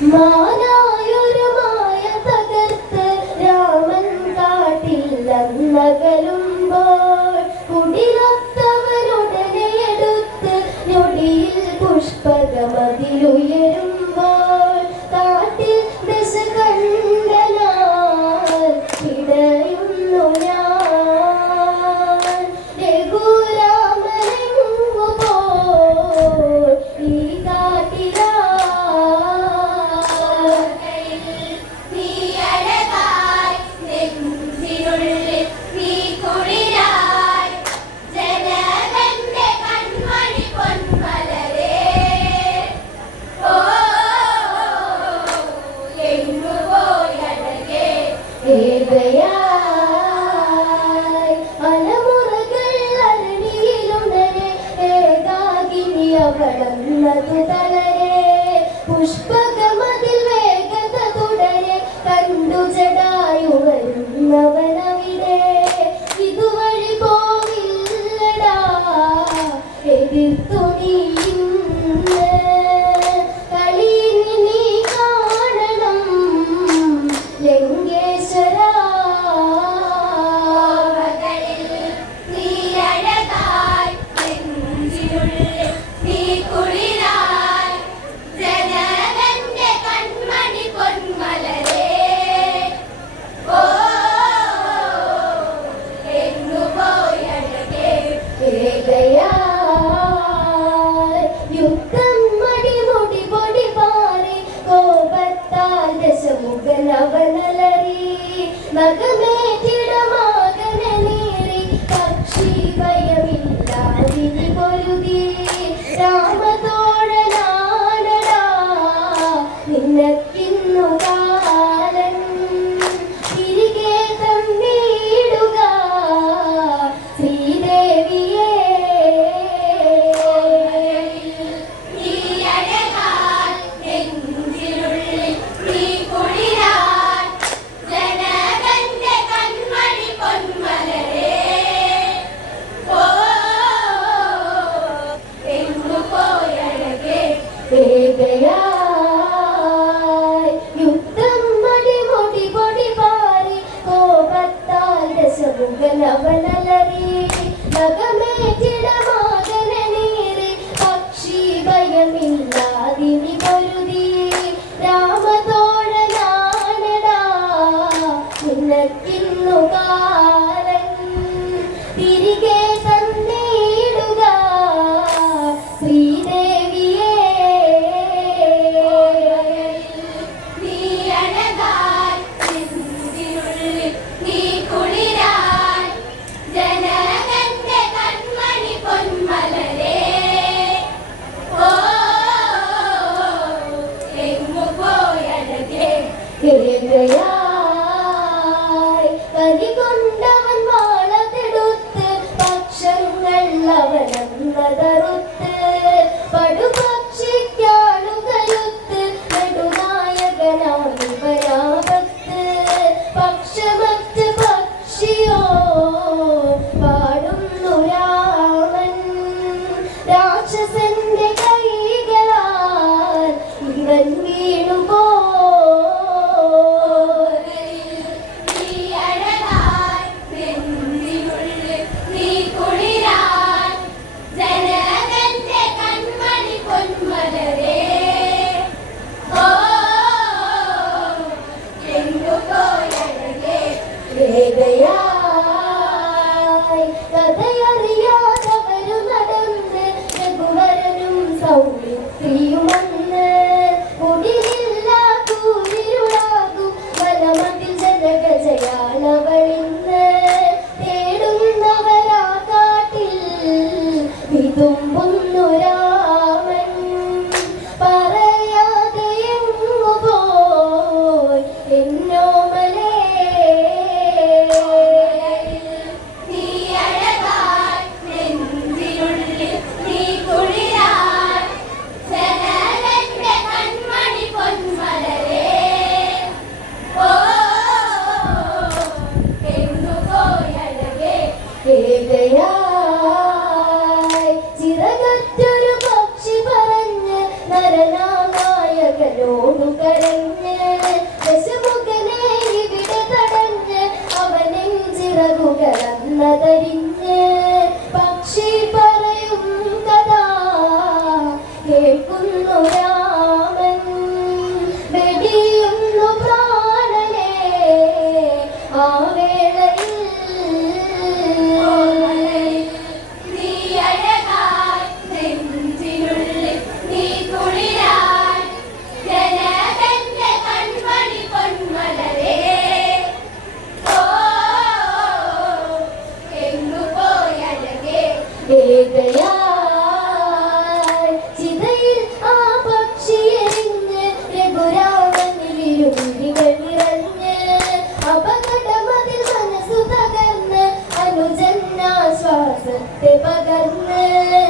മാനായൊരു മായ തകർത്ത് രാമൻ കാട്ടിൽ മുഖനവനലറി നഗമേറ്റിടമാകനേറി പക്ഷി ഭയമില്ലാതിരി പൊരുതി. രാമതോഴനാടടാ നിന്നക്കിന്നു കാലൻ തിരികെ തന്നിടുക ശ്രീദേവി തിരികെ തന്നേടുക. ശ്രീദേവിയെ. നീ അഴകാൻ നീ കുളിരാൻ ജനകന്റെ കൺമണി പൊന്മലരെ. ഓ എങ്ങു പോയഴകെ. തിരികയായി കരികൊണ്ട da da അനുജന്നാശ്വാസത്തെ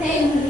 Amen.